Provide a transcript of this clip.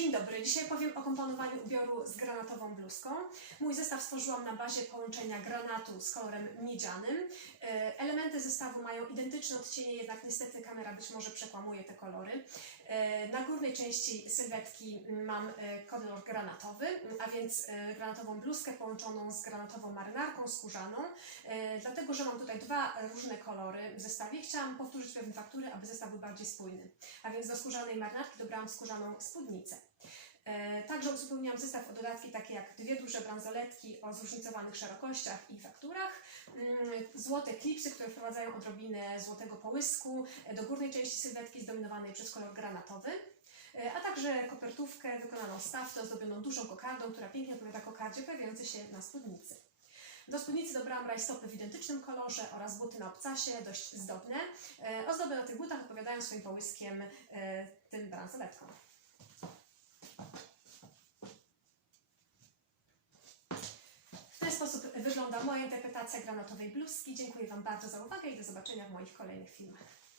Dzień dobry. Dzisiaj powiem o komponowaniu ubioru z granatową bluzką. Mój zestaw stworzyłam na bazie połączenia granatu z kolorem miedzianym. E, Elementy zestawu mają identyczne odcienie, jednak niestety kamera być może przekłamuje te kolory. E, Na górnej części sylwetki mam e, kolor granatowy, a więc e, granatową bluzkę połączoną z granatową marynarką skórzaną. Dlatego, że mam tutaj dwa różne kolory w zestawie, chciałam powtórzyć pewne faktury, aby zestaw był bardziej spójny. A więc do skórzanej marynarki dobrałam skórzaną spódnicę. E, Także uzupełniłam zestaw o dodatki takie jak dwie duże bransoletki o zróżnicowanych szerokościach i fakturach, mm, złote klipsy, które wprowadzają odrobinę złotego połysku e, do górnej części sylwetki zdominowanej przez kolor granatowy, e, a także kopertówkę wykonaną z tafty ozdobioną dużą kokardą, która pięknie odpowiada kokardzie pojawiającej się na spódnicy. Do spódnicy dobrałam rajstopy w identycznym kolorze oraz buty na obcasie, dość zdobne. Ozdoby na tych butach odpowiadają swoim połyskiem tym bransoletkom. W ten sposób wygląda moja interpretacja granatowej bluzki. Dziękuję Wam bardzo za uwagę i do zobaczenia w moich kolejnych filmach.